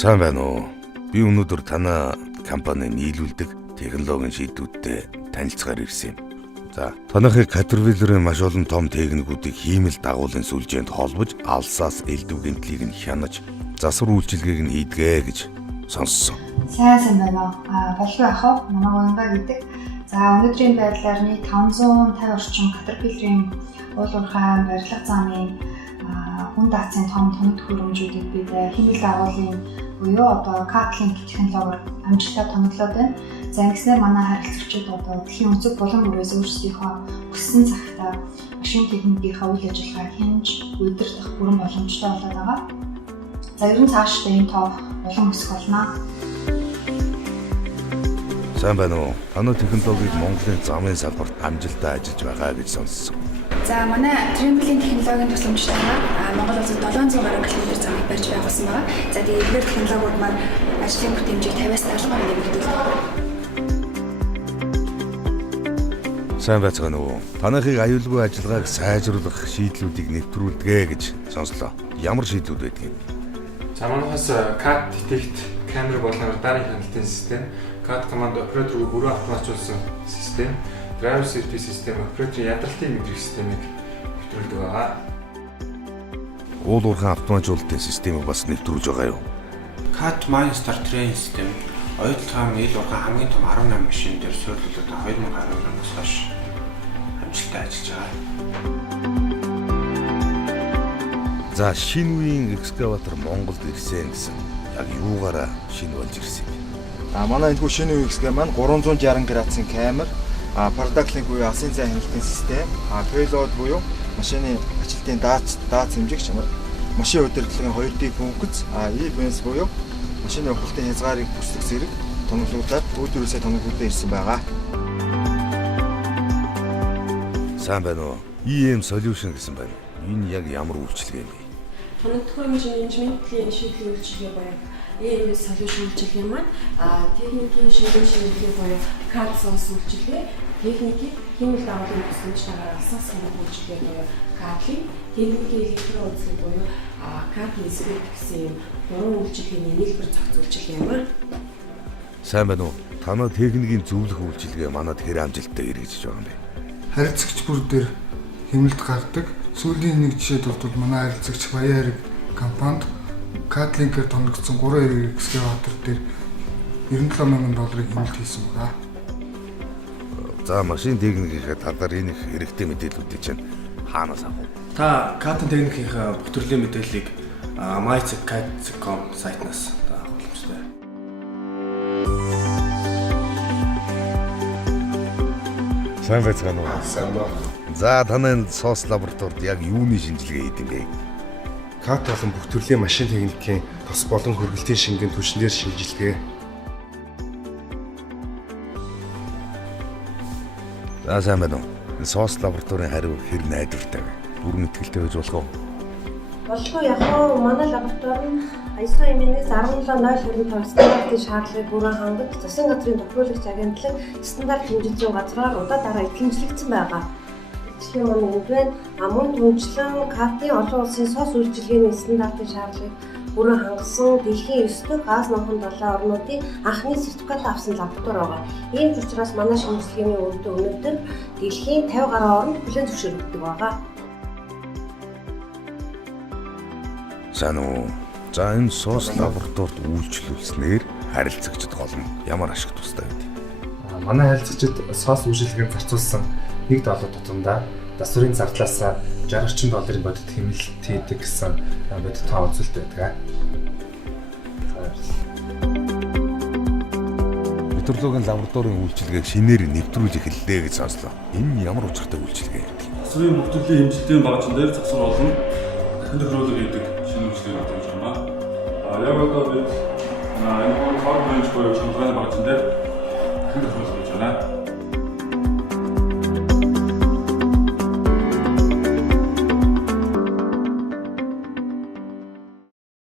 Сайн байна уу? Би өнөөдөр танай компани нийлүүлдэг технологийн шийдвүүдтэй танилцахаар ирсэн юм. За, танайхыг Caterpillar-ын маш олон том техникүүдийг хиймэл дагуулын сүлжээнд холбож, алсаас элдв гэмтлийг нь хянаж, засвар үйлчилгээг нь хийдгээ гэж сонссон. Сайн байна. Болгүй ахав. Намайг Уянга гэдэг. За, өнөөдрийн байдлаар нийт 550 орчим Caterpillar-ын уул уурхай барилга замын хүн даацын том төхөөрөмжүүдийг бид хиймэл дагуулын буюу одоо CAT-Link технологиор амжилттай тоноглоод байна. За ингэснээр манай харилцагчид одоо дэлхийн өнцөг булан бүрээс өөрсдийнхөө хүссэн цагтаа машин техникийнхаа үйл ажиллагааг хянж, удирдах бүрэн боломжтой болоод байгаа. За ер нь цаашдаа энэ тоо улам өсөх болно. Сайн байна уу? Танай технологиг Монголын замын салбарт амжилттай ажиллаж байгаа гэж сонссон. За манай Trimble-ийн технологийн тусламжтайгаар Монгол улсад 700 гаруй километр замыг барьж байгуулсан байгаа. За тэгээд эдгээр технологиуд маань ажлын бүтээмжийг 50-70% нэмэгдүүлдэг. Сайн байцгаана уу? Танайхыг аюулгүй ажиллагааг сайжруулах шийдлүүдийг нэвтрүүлдэгэ гэж сонслоо. Ямар шийдлүүд байдгийг? За манайхаас CAT detect камер болон радарыг хяналтын систем, CAT команд операторыг бүрэн автоматжуулсан систем, driver safety систем, операторын ядралтын мэдрэх системийг нэвтрүүлдэг байгаа. Уул уурхай автоматжуулалтын системийг бас нэвтрүүлж байгаа юу? CAT Master Train систем оюутан таамаг ил уурхай хамгийн том 18 машин дээр суурилуулаад 2012 оноос хойш амжилттай ажиллаж байгаа. За, шинэ үеийн экскаватор Монголд ирсэн гэсэн яг юугаараа шинэ болж ирсэн юм? Манай энэ шинэ үеийн экскаватор маань 360 градусын камер, Product Link буюу алсын зай хяналтын систем, payload буюу машины ажилтны дац хэмжигч, машин удирдлагын 2D функц, e-Benz буюу машины ухалтын хязгаарыг бүслэх зэрэг тоноглуулаад үүдрөөсөө тоноглуулаад ирсэн байгаа. Сайн байна уу? EM Solution гэсэн байна. Энэ яг ямар үйлчилгээ юм бэ? Тоног төхөөрөмжийн менежментийн шийдвэрлэлийн үйлчилгээ буюу EM Solution үйлчилгээ маань техникийн шийдвэрлэлийн буюу CAD source үйлчилгээ, техникийн хиймэл дагуулын тусламжтайгаар алсаас хянах үйлчилгээ буюу CAT-Link, техникийн электрон үзлэг буюу CAT Inspect гэсэн юм гурван үйлчилгээний нийлбэр зохиц үйлчилгээ юм аа. Сайн байна уу? Танай техникийн зөвлөх үйлчилгээ манад хэр амжилттай хэрэгжиж байгаа юм бэ? Харилцагч бүр дээр хэмнэлт гардаг. Сүүлийн нэг жишээд бол манай харилцагч Баярыг компанид CAT-Link-ээр тоногдсон 3 экскаватор дээр $97,000 хэмнэлт хийсэн байгаа. За, машин техникийнхээ талаар энэ их хэрэгтэй мэдээллүүдийг чинь хаанаас авах вэ? Та CAT техникийнхаа бүх төрлийн мэдээллийг myCAT.com сайтнаас авах боломжтой. Сайн байцгаана уу? Сайн байна. За, танай соос лабораторид яг юуны шинжилгээ хийдэг юм бэ? CAT болон бүх төрлийн машин техникийн тос болон хөргөлтийн шингийн түвшнээр шинжилгээ. За, сайн байна уу? Энэ соос лабораторийн хариу хэр найдвартай вэ? Бүрэн итгэлтэй байж болох уу? Болгүй яг нь манай лаборатори нь ISO 17025 стандартын шаардлагыг бүрэн хангаж, засгийн газрын тохируулагч агентлаг стандарт хэмжээний газраар удаа дараа итгэмжлэгдсэн байгаа. Жишээ нь энэ байна. Мөн түнчлэн CAT-ийн олон улсын сос үйлчилгээний стандартын шаардлагыг бүрэн хангасан дэлхийн 9 дахь газ номхон 7 орнуудын анхны сертификат авсан лаборатори байгаа. Ийм ч учраас манай шинжилгээний үр дүн өнөөдөр дэлхийн 50 гаруй орнд хүлээн зөвшөөрөгдөг байгаа. Сайн уу? За, энэ соос лабораторид үйлчлүүлснээр харилцагчид гол нь ямар ашиг тустай вэ? Манай харилцагчид соос үйлчилгээнд зарцуулсан нэг долоо тутамдаа засварын зардлаас $60 бодит хэмнэлт хийдэг гэсэн бодит тоо үзэлт байдаг. Метрологийн лабораторийн үйлчилгээг шинээр нэвтрүүлж эхэллээ гэж сонслоо. Энэ ямар учиртай үйлчилгээ юм бэ? Засварын бүх төрлийн хэмжилтийн багажин дээр засвар болон дахин тохируулга хийдэг шинэ үйлчилгээ болж байна. Яг одоо бид энэ хормонч буюу шунтгааны багажин дээр дахин тохируулга хийж байна.